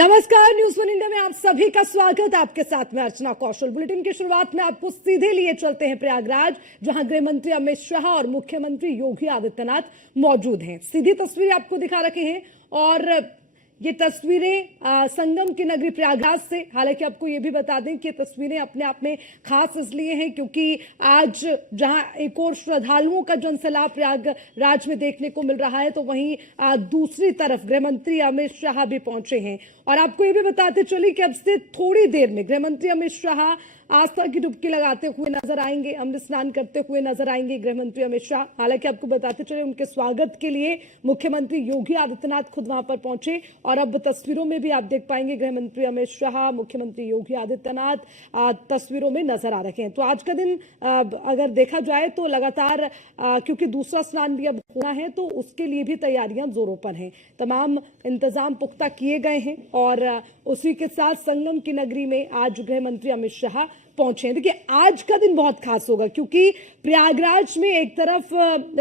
नमस्कार, news one India में आप सभी का स्वागत। आपके साथ में अर्चना कौशल। बुलेटिन की शुरुआत में आपको सीधे लिए चलते हैं प्रयागराज, जहां गृह मंत्री अमित शाह और मुख्यमंत्री योगी आदित्यनाथ मौजूद हैं। सीधी तस्वीरें आपको दिखा रखे हैं और ये तस्वीरें संगम की नगरी प्रयागराज से। हालांकि आपको ये भी बता दें कि ये तस्वीरें अपने आप में खास इसलिए हैं क्योंकि आज जहां एक और श्रद्धालुओं का जनसैलाब प्रयागराज में देखने को मिल रहा है, तो वहीं दूसरी तरफ गृह मंत्री अमित शाह भी पहुंचे हैं। और आपको ये भी बताते चलिए कि अब से थोड़ी देर में गृह मंत्री अमित शाह आस्था की डुबकी लगाते हुए नजर आएंगे, अमृत स्नान करते हुए नजर आएंगे गृह मंत्री अमित शाह। हालांकि आपको बताते चले उनके स्वागत के लिए मुख्यमंत्री योगी आदित्यनाथ खुद वहां पर पहुंचे और अब तस्वीरों में भी आप देख पाएंगे गृह मंत्री अमित शाह, मुख्यमंत्री योगी आदित्यनाथ तस्वीरों में नजर आ रहे हैं। तो आज का दिन अगर देखा जाए तो लगातार क्योंकि दूसरा स्नान भी अब होना है, तो उसके लिए भी तैयारियां जोरों पर हैं। तमाम इंतजाम पुख्ता किए गए हैं और उसी के साथ संगम की नगरी में आज गृह मंत्री अमित शाह पहुंचे हैं। देखिए, आज का दिन बहुत खास होगा क्योंकि प्रयागराज में एक तरफ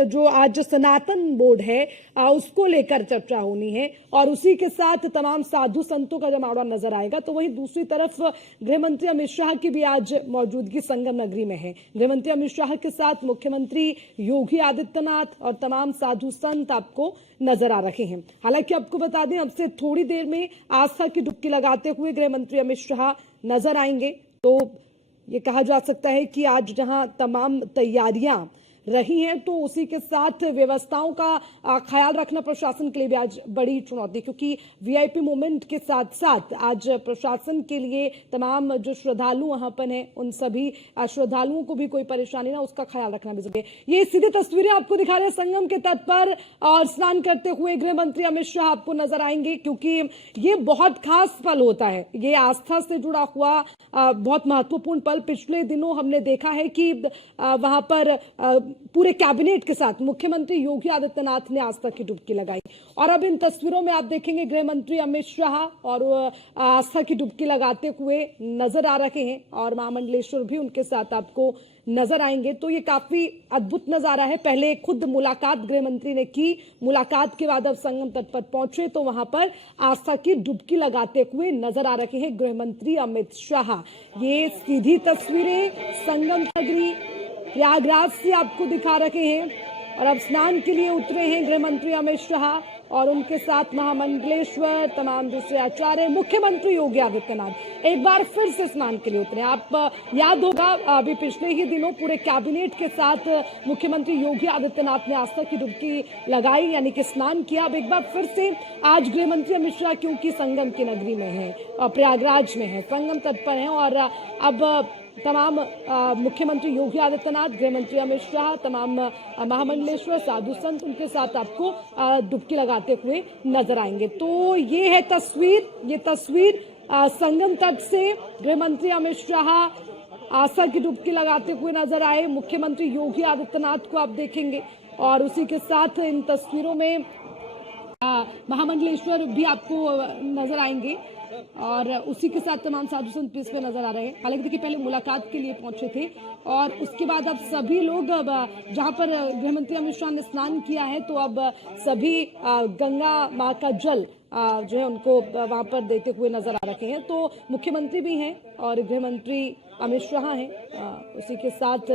जो आज सनातन बोर्ड है उसको लेकर चर्चा होनी है और उसी के साथ तमाम साधु संतों का जमावड़ा नजर आएगा, तो वहीं दूसरी तरफ गृह मंत्री अमित शाह की भी आज मौजूदगी संगम नगरी में है। गृह मंत्री अमित शाह के साथ मुख्यमंत्री योगी आदित्यनाथ और तमाम साधु संत आपको नजर आ रहे हैं। हालांकि आपको बता दें, अब से थोड़ी देर में आस्था की डुबकी लगाते हुए गृह मंत्री अमित शाह नजर आएंगे। तो ये कहा जा सकता है कि आज जहां तमाम तैयारियां रही हैं, तो उसी के साथ व्यवस्थाओं का ख्याल रखना प्रशासन के लिए भी आज बड़ी चुनौती, क्योंकि वीआईपी मूवमेंट के साथ साथ आज प्रशासन के लिए तमाम जो श्रद्धालु वहां पर हैं उन सभी श्रद्धालुओं को भी कोई परेशानी ना, उसका ख्याल रखना भी जरूरी है। ये सीधी तस्वीरें आपको दिखा रहे हैं संगम के तट पर और स्नान करते हुए गृह मंत्री अमित शाह आपको नजर आएंगे, क्योंकि ये बहुत खास पल होता है। ये आस्था से जुड़ा हुआ बहुत महत्वपूर्ण पल। पिछले दिनों हमने देखा है कि वहां पर पूरे कैबिनेट के साथ मुख्यमंत्री योगी आदित्यनाथ ने आस्था की डुबकी लगाई और अब इन तस्वीरों में आप देखेंगे गृह मंत्री अमित शाह और आस्था की डुबकी लगाते हुए नजर आ रहे हैं और महामंडलेश्वर भी उनके साथ आपको नजर आएंगे। तो ये काफी अद्भुत नजारा है। पहले खुद मुलाकात गृह मंत्री ने की, मुलाकात के बाद अब संगम तट पर पहुंचे तो वहां पर आस्था की डुबकी लगाते हुए नजर आ रहे हैं गृह मंत्री अमित शाह। ये सीधी तस्वीरें संगम नगरी प्रयागराज से आपको दिखा रहे हैं और अब स्नान के लिए उतरे हैं गृह मंत्री अमित शाह और उनके साथ महामंडलेश्वर, तमाम दूसरे आचार्य, मुख्यमंत्री योगी आदित्यनाथ एक बार फिर से स्नान के लिए उतरे। आप याद होगा अभी पिछले ही दिनों पूरे कैबिनेट के साथ मुख्यमंत्री योगी आदित्यनाथ ने आस्था की डुबकी लगाई, यानी कि स्नान किया। अब एक बार फिर से आज गृह मंत्री अमित शाह क्योंकि संगम की नगरी में है और प्रयागराज में है, संगम तट पर है और अब तमाम मुख्यमंत्री योगी आदित्यनाथ, गृह मंत्री अमित शाह, तमाम महामंडलेश्वर साधु संत उनके साथ आपको डुबकी लगाते हुए नजर आएंगे। तो ये है तस्वीर संगम तट से गृह मंत्री अमित शाह आस्था की डुबकी लगाते हुए नजर आए। मुख्यमंत्री योगी आदित्यनाथ को आप देखेंगे और उसी के साथ इन तस्वीरों में महामंडलेश्वर भी आपको नजर आएंगे और उसी के साथ तमाम साधु संत भी इसमें नजर आ रहे हैं। हालांकि देखिए, पहले मुलाकात के लिए पहुंचे थे और उसके बाद अब सभी लोग जहां पर गृह मंत्री अमित शाह ने स्नान किया है, तो अब सभी गंगा मां का जल जो है उनको वहां पर देते हुए नजर आ रहे हैं। तो मुख्यमंत्री भी हैं और गृह मंत्री अमित शाह हैं, उसी के साथ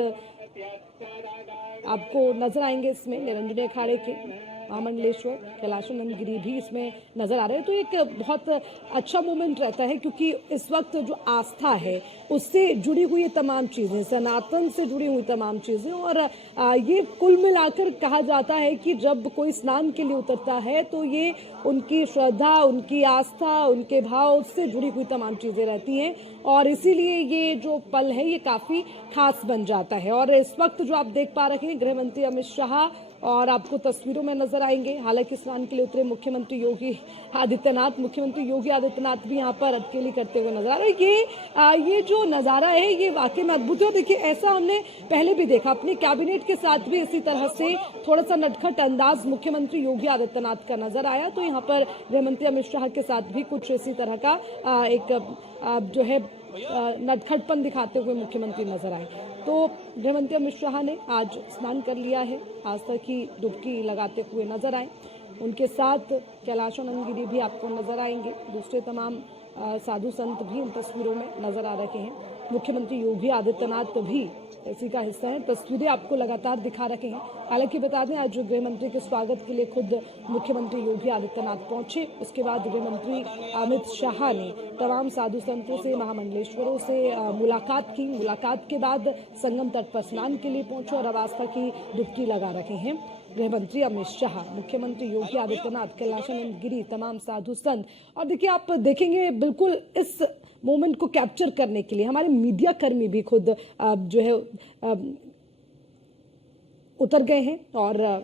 आपको नजर आएंगे इसमें निरंजनी अखाड़े के महामंडलेश्वर, कैलाशानंद गिरी भी इसमें नजर आ रहे हैं। तो एक बहुत अच्छा मोमेंट रहता है क्योंकि इस वक्त जो आस्था है उससे जुड़ी हुई तमाम चीजें, सनातन से जुड़ी हुई तमाम चीजें, और ये कुल मिलाकर कहा जाता है कि जब कोई स्नान के लिए उतरता है तो ये उनकी श्रद्धा, उनकी आस्था, उनके भाव से जुड़ी हुई तमाम चीजें रहती हैं और इसीलिए ये जो पल है ये काफी खास बन जाता है। और इस वक्त जो आप देख पा रहे हैं गृह मंत्री अमित शाह और आपको तस्वीरों में नजर आएंगे। हालांकि स्नान के लिए उतरे मुख्यमंत्री योगी आदित्यनाथ भी यहाँ पर अटकेली करते हुए नजर आ रहे हैं। ये जो नजारा है ये वाकई में अद्भुत है। देखिए, ऐसा हमने पहले भी देखा, अपने कैबिनेट के साथ भी इसी तरह से थोड़ा सा नटखट अंदाज मुख्यमंत्री योगी आदित्यनाथ का नजर आया। तो यहाँ पर गृह मंत्री अमित शाह के साथ भी कुछ इसी तरह का एक जो है नटखटपन दिखाते हुए मुख्यमंत्री नजर आए। तो गृह मंत्री अमित शाह ने आज स्नान कर लिया है, आस्था की डुबकी लगाते हुए नजर आए। उनके साथ कैलाशानंद गिरी भी आपको नजर आएंगे। दूसरे तमाम साधु संत भी इन तस्वीरों में नजर आ रहे हैं। मुख्यमंत्री योगी आदित्यनाथ भी इसी का हिस्सा है। तस्वीरें आपको लगातार दिखा रखे हैं। हालांकि बता दें, आज गृह मंत्री के स्वागत के लिए खुद मुख्यमंत्री योगी आदित्यनाथ पहुंचे। उसके बाद गृह मंत्री अमित शाह ने तमाम साधु संतों से, महामंडलेश्वरों से मुलाकात की। मुलाकात के बाद संगम तट पर स्नान के लिए पहुंचे और अब आस्था की डुबकी लगा रखे हैं गृह मंत्री अमित शाह, मुख्यमंत्री योगी आदित्यनाथ, कैलाशानंद गिरी, तमाम साधु संत। और देखिए, आप देखेंगे बिल्कुल इस मोमेंट को कैप्चर करने के लिए हमारे मीडिया कर्मी भी खुद जो है उतर गए हैं और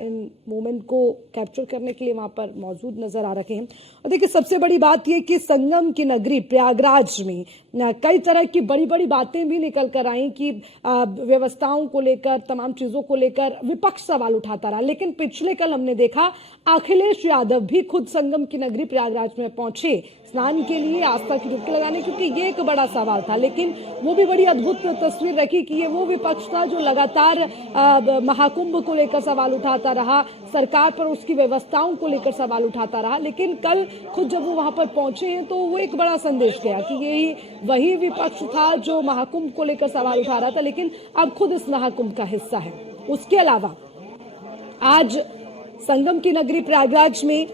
इन मोमेंट को कैप्चर करने के लिए वहां पर मौजूद नजर आ रहे हैं। और देखिए, सबसे बड़ी बात यह कि संगम की नगरी प्रयागराज में कई तरह की बड़ी बड़ी बातें भी निकल कर आई कि व्यवस्थाओं को लेकर, तमाम चीजों को लेकर विपक्ष सवाल उठाता रहा। लेकिन पिछले कल हमने देखा अखिलेश यादव भी खुद संगम की नगरी प्रयागराज में पहुंचे स्नान के लिए, आस्था की डुबकी लगाने, क्योंकि ये एक बड़ा सवाल था। लेकिन वो भी बड़ी अद्भुत तस्वीर रखी कि ये वो विपक्ष था जो लगातार महाकुंभ को लेकर सवाल उठाता रहा, सरकार पर उसकी व्यवस्थाओं को लेकर सवाल उठाता रहा। लेकिन कल खुद जब वो वहां पर पहुंचे हैं तो वो एक बड़ा संदेश गया कि यही वही विपक्ष था जो महाकुंभ को लेकर सवाल उठा रहा था, लेकिन अब खुद इस महाकुंभ का हिस्सा है। उसके अलावा आज संगम की नगरी प्रयागराज में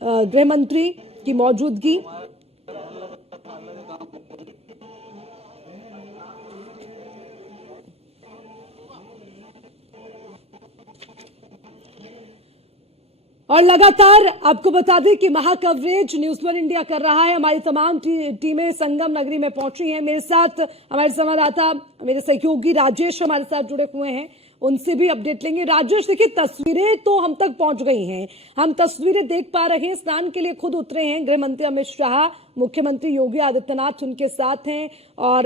गृह मंत्री की मौजूदगी, और लगातार आपको बता दें कि महाकवरेज न्यूज़ वन इंडिया कर रहा है। हमारी तमाम टीमें संगम नगरी में पहुंची हैं। मेरे साथ हमारे संवाददाता, मेरे सहयोगी राजेश हमारे साथ जुड़े हुए हैं, उनसे भी अपडेट लेंगे। राजेश, देखिए, तस्वीरें तो हम तक पहुंच गई हैं, हम तस्वीरें देख पा रहे हैं। स्नान के लिए खुद उतरे हैं गृह मंत्री अमित शाह, मुख्यमंत्री योगी आदित्यनाथ उनके साथ हैं और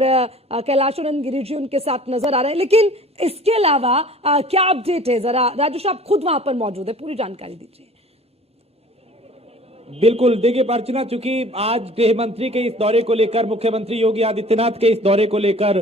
कैलाशानंद गिरी जी उनके साथ नजर आ रहे हैं। लेकिन इसके अलावा क्या अपडेट है, जरा राजेश, आप खुद वहां पर मौजूद है, पूरी जानकारी दीजिए। बिल्कुल, देखिए अर्चना, चूंकि आज गृह मंत्री के इस दौरे को लेकर, मुख्यमंत्री योगी आदित्यनाथ के इस दौरे को लेकर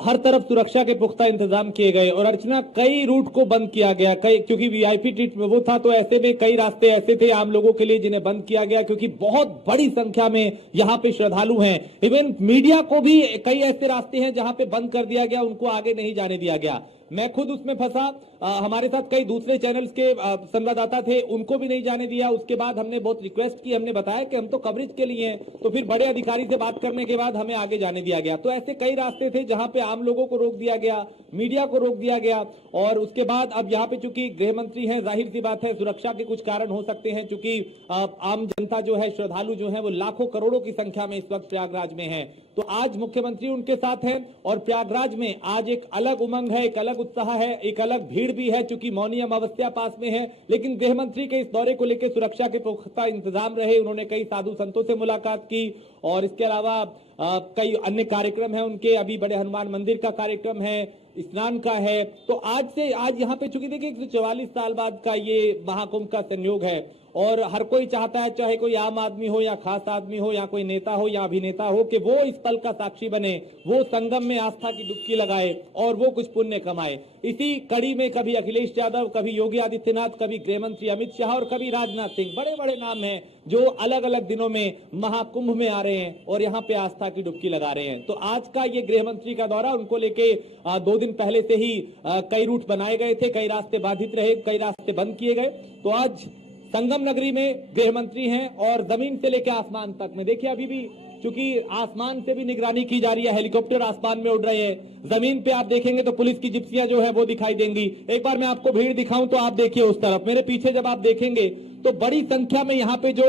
हर तरफ सुरक्षा के पुख्ता इंतजाम किए गए और अर्चना कई रूट को बंद किया गया, क्योंकि वीआईपी ट्रीट में वो था, तो ऐसे में कई रास्ते ऐसे थे आम लोगों के लिए जिन्हें बंद किया गया, क्योंकि बहुत बड़ी संख्या में यहाँ पे श्रद्धालु हैं। इवन मीडिया को भी कई ऐसे रास्ते हैं जहां पे बंद कर दिया गया, उनको आगे नहीं जाने दिया गया। मैं खुद उसमें फंसा, हमारे साथ कई दूसरे चैनल्स के संवाददाता थे, उनको भी नहीं जाने दिया। उसके बाद हमने बहुत रिक्वेस्ट की, हमने बताया कि हम तो कवरेज के लिए हैं, तो फिर बड़े अधिकारी से बात करने के बाद हमें आगे जाने दिया गया। तो ऐसे कई रास्ते थे जहां पे आम लोगों को रोक दिया गया, मीडिया को रोक दिया गया। और उसके बाद अब यहाँ पे चूंकि गृह मंत्री हैं, जाहिर सी बात है सुरक्षा के कुछ कारण हो सकते हैं, चूंकि आम जनता जो है, श्रद्धालु जो है, वो लाखों करोड़ों की संख्या में इस वक्त प्रयागराज में है। तो आज मुख्यमंत्री उनके साथ हैं और प्रयागराज में आज एक अलग उमंग है, एक अलग उत्साह है, एक अलग भीड़ भी है, चूंकि मौनी अमावस्या पास में है। लेकिन गृह मंत्री के इस दौरे को लेकर सुरक्षा के पुख्ता इंतजाम रहे। उन्होंने कई साधु संतों से मुलाकात की और इसके अलावा कई अन्य कार्यक्रम है उनके। अभी बड़े हनुमान मंदिर का कार्यक्रम है, स्नान का है। तो आज यहाँ पे चूंकि देखिए 144 साल बाद का ये महाकुंभ का संयोग है और हर कोई चाहता है, चाहे कोई आम आदमी हो या खास आदमी हो या कोई नेता हो या अभिनेता हो, कि वो इस पल का साक्षी बने, वो संगम में आस्था की डुबकी लगाए और वो कुछ पुण्य कमाए। इसी कड़ी में कभी अखिलेश यादव, कभी योगी आदित्यनाथ, कभी गृह मंत्री अमित शाह और कभी राजनाथ सिंह, बड़े बड़े नाम हैं जो अलग अलग दिनों में महाकुंभ में आ रहे हैं और यहाँ पे आस्था की डुबकी लगा रहे हैं। तो आज का ये गृह मंत्री का दौरा, उनको लेके 2 दिन पहले से ही कई रूट बनाए गए थे, कई रास्ते बाधित रहे, कई रास्ते बंद किए गए। तो आज संगम नगरी में गृह मंत्री हैं और जमीन से लेकर आसमान तक में, देखिए अभी भी चूंकि आसमान से भी निगरानी की जा रही है, हेलीकॉप्टर आसमान में उड़ रहे हैं, जमीन पे आप देखेंगे तो पुलिस की जिप्सियां जो है वो दिखाई देंगी। एक बार मैं आपको भीड़ दिखाऊं तो आप देखिए उस तरफ, मेरे पीछे जब आप देखेंगे तो बड़ी संख्या में यहाँ पे जो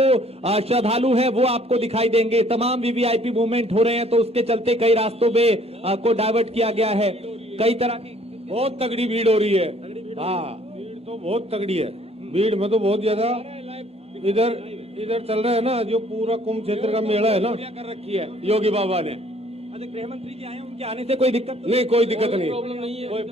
श्रद्धालु हैं वो आपको दिखाई देंगे। तमाम वीवीआईपी मूवमेंट हो रहे हैं, तो उसके चलते कई रास्तों पे को डाइवर्ट किया गया है। कई तरह की बहुत तगड़ी भीड़ हो रही है। हाँ, भीड़ तो बहुत तगड़ी है, भीड़ में तो बहुत ज्यादा। इधर चल रहा है ना, जो पूरा कुंभ क्षेत्र का मेला है ना, कर रखी है योगी बाबा ने। अच्छा, गृह मंत्री जी आए हैं, उनके आने से कोई दिक्कत नहीं? कोई दिक्कत नहीं, प्रॉब्लम नहीं है, कोई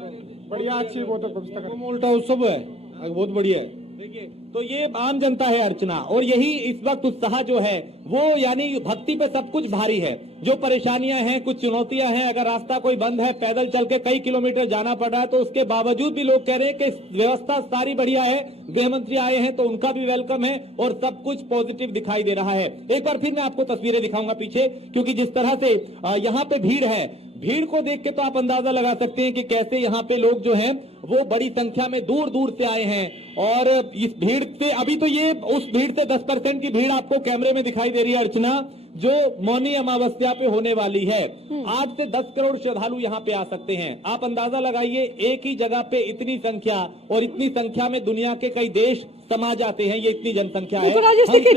बढ़िया, अच्छी बहुत व्यवस्था। उल्टा उत्सव है, बहुत बढ़िया है। देखिए, तो ये आम जनता है अर्चना, और यही इस वक्त उत्साह जो है वो यानी भक्ति पे सब कुछ भारी है। जो परेशानियां हैं, कुछ चुनौतियां हैं, अगर रास्ता कोई बंद है, पैदल चल के कई किलोमीटर जाना पड़ रहा है, तो उसके बावजूद भी लोग कह रहे हैं कि व्यवस्था सारी बढ़िया है, गृह मंत्री आए हैं तो उनका भी वेलकम है और सब कुछ पॉजिटिव दिखाई दे रहा है। एक बार फिर मैं आपको तस्वीरें दिखाऊंगा पीछे, क्योंकि जिस तरह से यहाँ पे भीड़ है, भीड़ को देख के तो आप अंदाजा लगा सकते हैं कि कैसे यहाँ पे लोग जो हैं वो बड़ी संख्या में दूर दूर से आए हैं। और इस भीड़ से अभी तो ये उस भीड़ से 10% की भीड़ आपको कैमरे में दिखाई दे रही है अर्चना, जो मौनी अमावस्या पे होने वाली है। आज से 10 करोड़ श्रद्धालु यहाँ पे आ सकते हैं। आप अंदाजा लगाइए, एक ही जगह पे इतनी संख्या, और इतनी संख्या में दुनिया के कई देश समा जाते हैं, ये इतनी जनसंख्या है। राजेश देखिए,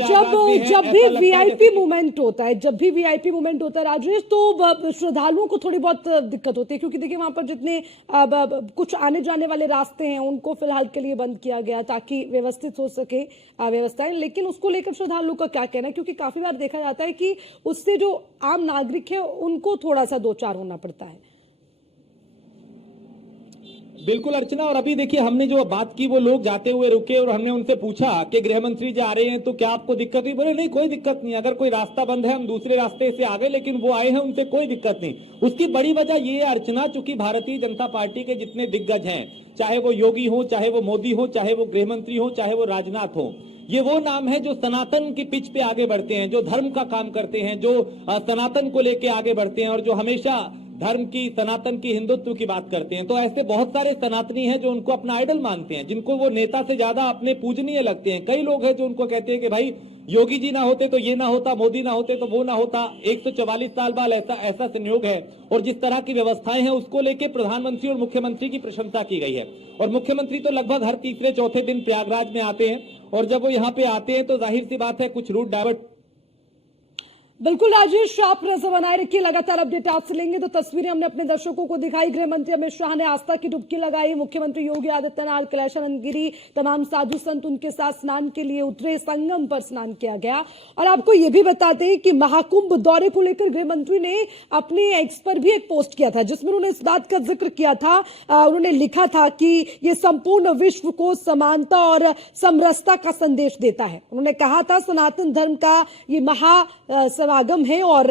जब भी वीआईपी मूवमेंट होता है, राजेश, तो श्रद्धालुओं को थोड़ी बहुत दिक्कत होती है, क्योंकि देखिए वहां पर जितने कुछ आने जाने वाले रास्ते हैं उनको फिलहाल के लिए बंद किया गया ताकि व्यवस्थित हो सके व्यवस्थाएं। लेकिन उसको लेकर श्रद्धालुओं का क्या कहना है, क्योंकि काफी बार देखा जाता है कि उससे जो आम नागरिक है उनको थोड़ा सा दो चार होना पड़ता है। बिल्कुल अर्चना, और अभी देखिए हमने जो बात की, वो लोग जाते हुए रुके और हमने उनसे पूछा कि गृह मंत्री जी आ रहे हैं तो क्या आपको दिक्कत हुई? बोले नहीं, कोई दिक्कत नहीं, अगर कोई रास्ता बंद है हम दूसरे रास्ते से आ गए, लेकिन वो आए हैं उनसे कोई दिक्कत नहीं। उसकी बड़ी वजह ये है अर्चना, चूंकि भारतीय जनता पार्टी के जितने दिग्गज हैं, चाहे वो योगी हो, चाहे वो मोदी हो, चाहे वो गृह मंत्री हो, चाहे वो राजनाथ हो, ये वो नाम है जो सनातन की पिच पे आगे बढ़ते हैं, जो धर्म का काम करते हैं, जो सनातन को लेके आगे बढ़ते हैं, और जो हमेशा धर्म की, सनातन की, हिंदुत्व की बात करते हैं। तो ऐसे बहुत सारे सनातनी हैं जो उनको अपना आइडल मानते हैं, जिनको वो नेता से ज्यादा अपने पूजनीय लगते हैं। कई लोग हैं जो उनको कहते हैं कि भाई योगी जी ना होते तो ये ना होता, मोदी ना होते तो वो ना होता। 144 साल बाद ऐसा संयोग है, और जिस तरह की व्यवस्थाएं हैं उसको लेके प्रधानमंत्री और मुख्यमंत्री की प्रशंसा की गई है। और मुख्यमंत्री तो लगभग हर तीसरे चौथे दिन प्रयागराज में आते हैं, और जब वो यहाँ पे आते हैं तो जाहिर सी बात है कुछ रूट डाइवर्ट। बिल्कुल राजेश, आप नजर बनाए रखिए, लगातार अपडेट आपसे लेंगे। तो तस्वीरें हमने अपने दर्शकों को दिखाई। गृह मंत्री अमित शाह ने आस्था की डुबकी लगाई, मुख्यमंत्री योगी आदित्यनाथ, कैलाशानंद गिरी, तमाम साधु संत उनके साथ स्नान के लिए उतरे, संगम पर स्नान किया गया। और आपको यह भी बताते हैं कि महाकुंभ दौरे को लेकर गृह मंत्री ने अपने एक्स पर भी एक पोस्ट किया था, जिसमें उन्होंने इस बात का जिक्र किया था, उन्होंने लिखा था कि ये संपूर्ण विश्व को समानता और समरसता का संदेश देता है। उन्होंने कहा था सनातन धर्म का ये समागम है, और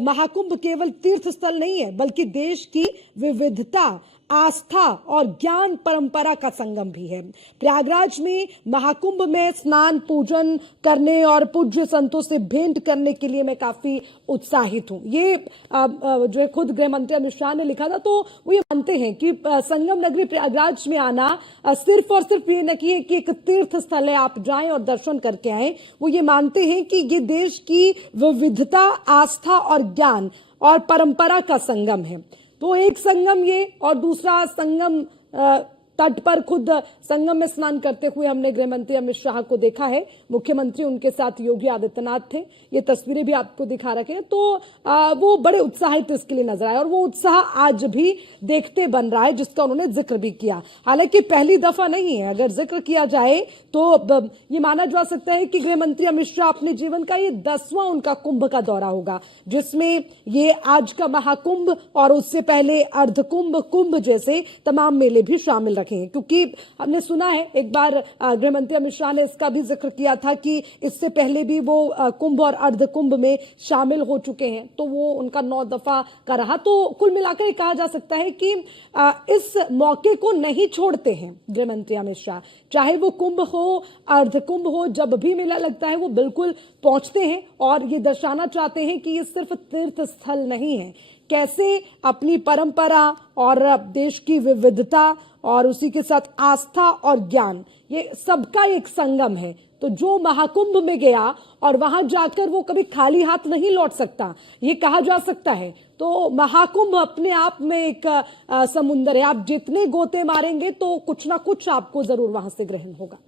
महाकुंभ केवल तीर्थ स्थल नहीं है, बल्कि देश की विविधता, आस्था और ज्ञान परंपरा का संगम भी है। प्रयागराज में महाकुंभ में स्नान, पूजन करने और पूज्य संतों से भेंट करने के लिए मैं काफी उत्साहित हूं। ये जो है खुद गृह मंत्री अमित शाह ने लिखा था। तो वो ये मानते हैं कि संगम नगरी प्रयागराज में आना सिर्फ और सिर्फ ये न कि एक तीर्थ स्थल है, आप जाएं और दर्शन करके आए। वो ये मानते हैं कि ये देश की विविधता, आस्था और ज्ञान और परंपरा का संगम है। तो एक संगम ये, और दूसरा संगम तट पर खुद संगम में स्नान करते हुए हमने गृह मंत्री अमित शाह को देखा है। मुख्यमंत्री उनके साथ योगी आदित्यनाथ थे। ये तस्वीरें भी आपको दिखा रखे हैं। तो वो बड़े उत्साहित इसके लिए नजर आए, और वो उत्साह आज भी देखते बन रहा है, जिसका उन्होंने जिक्र भी किया। हालांकि पहली दफा नहीं है, अगर जिक्र किया जाए तो ये माना जा सकता है कि गृह मंत्री अमित शाह अपने जीवन का ये 10वां उनका कुंभ का दौरा होगा, जिसमें ये आज का महाकुंभ और उससे पहले अर्धकुंभ, कुंभ जैसे तमाम मेले भी शामिल रखेंगे। क्योंकि हमने सुना है, एक बार गृह मंत्री अमित शाह ने इसका भी जिक्र किया था कि इससे पहले भी वो कुंभ और अर्धकुंभ में शामिल हो चुके हैं, तो वो उनका 9 दफा का रहा। तो कुल मिलाकर कहा जा सकता है कि इस मौके को नहीं छोड़ते हैं गृह मंत्री अमित शाह। चाहे वो कुंभ हो, अर्धकुंभ हो, जब भी मेला लगता है वो बिल्कुल पहुंचते हैं, और ये दर्शाना चाहते हैं कि ये सिर्फ तीर्थ स्थल नहीं है, कैसे अपनी परंपरा और देश की विविधता और उसी के साथ आस्था और ज्ञान, ये सबका एक संगम है। तो जो महाकुंभ में गया और वहां जाकर वो कभी खाली हाथ नहीं लौट सकता, ये कहा जा सकता है। तो महाकुंभ अपने आप में एक समुंदर है, आप जितने गोते मारेंगे तो कुछ ना कुछ आपको जरूर वहां से ग्रहण होगा।